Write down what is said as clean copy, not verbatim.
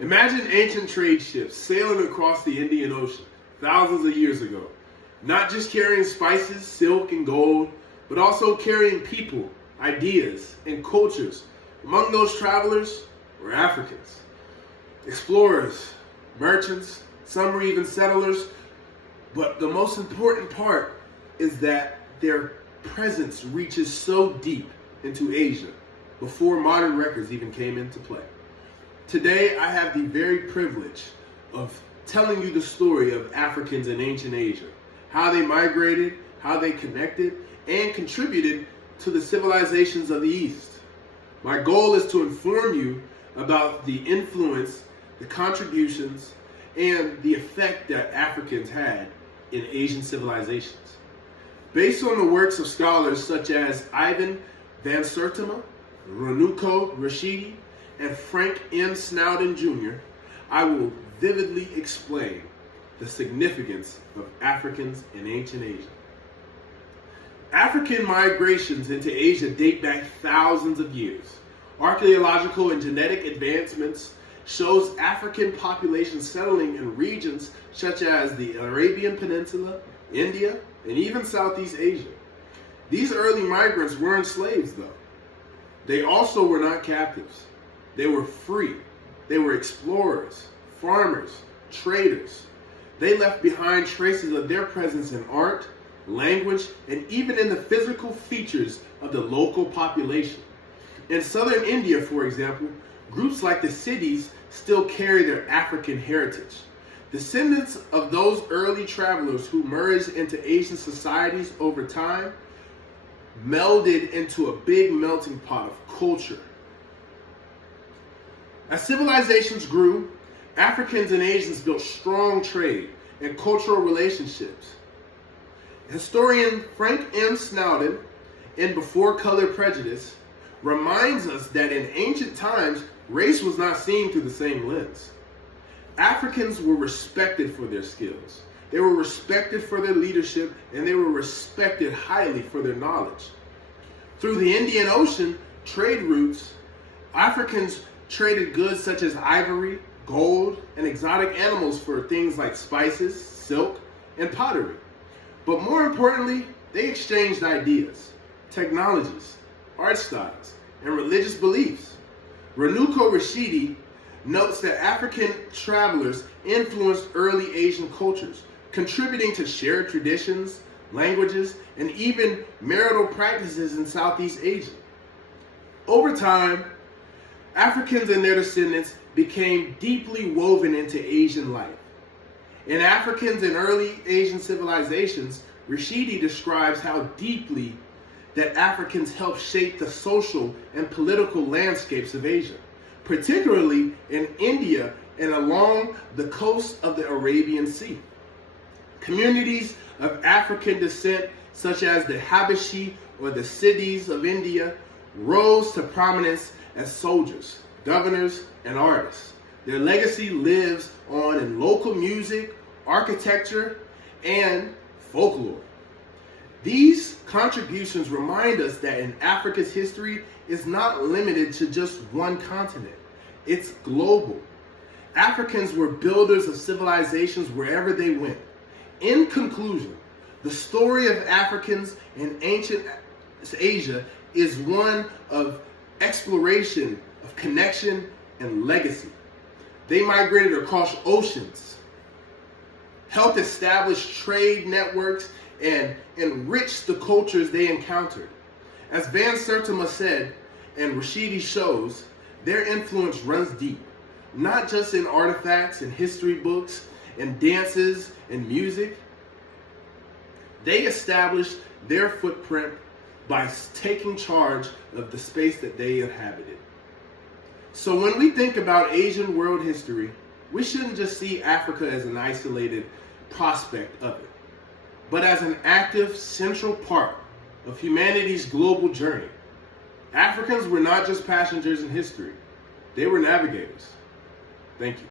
Imagine ancient trade ships sailing across the Indian Ocean thousands of years ago, not just carrying spices, silk, and gold, but also carrying people, ideas, and cultures. Among those travelers were Africans, explorers, merchants, some were even settlers, but the most important part is that their presence reaches so deep into Asia before modern records even came into play. Today, I have the very privilege of telling you the story of Africans in ancient Asia, how they migrated, how they connected, and contributed to the civilizations of the East. My goal is to inform you about the influence, the contributions, and the effect that Africans had in Asian civilizations. Based on the works of scholars such as Ivan van Sertima, Renuko Rashidi, and Frank M. Snowden Jr., I will vividly explain the significance of Africans in ancient Asia. African migrations into Asia date back thousands of years. Archaeological and genetic advancements shows African populations settling in regions such as the Arabian Peninsula, India, and even Southeast Asia. These early migrants weren't slaves, though. They also were not captives. They were free. They were explorers, farmers, traders. They left behind traces of their presence in art, language, and even in the physical features of the local population. In southern India, for example, groups like the Siddhis still carry their African heritage. Descendants of those early travelers who merged into Asian societies over time melded into a big melting pot of culture. As civilizations grew, Africans and Asians built strong trade and cultural relationships. Historian Frank M. Snowden, in Before Color Prejudice, reminds us that in ancient times, race was not seen through the same lens. Africans were respected for their skills. They were respected for their leadership, and they were respected highly for their knowledge. Through the Indian Ocean trade routes, Africans traded goods such as ivory, gold, and exotic animals for things like spices, silk, and pottery. But more importantly, they exchanged ideas, technologies, art styles, and religious beliefs. Renuko Rashidi notes that African travelers influenced early Asian cultures, contributing to shared traditions, languages, and even marital practices in Southeast Asia. Over time, Africans and their descendants became deeply woven into Asian life. In Africans and early Asian civilizations, Rashidi describes how deeply that Africans helped shape the social and political landscapes of Asia, particularly in India and along the coast of the Arabian Sea. Communities of African descent, such as the Habashi or the Siddhis of India, rose to prominence as soldiers, governors, and artists. Their legacy lives on in local music, architecture, and folklore. These contributions remind us that in Africa's history is not limited to just one continent. It's global. Africans were builders of civilizations wherever they went. In conclusion, the story of Africans in ancient Asia is one of exploration, of connection, and legacy. They migrated across oceans, helped establish trade networks, and enriched the cultures they encountered. As Van Sertima said, and Rashidi shows, their influence runs deep, not just in artifacts and history books and dances and music. They established their footprint by taking charge of the space that they inhabited. So when we think about Asian world history, we shouldn't just see Africa as an isolated prospect of it, but as an active central part of humanity's global journey. Africans were not just passengers in history, they were navigators. Thank you.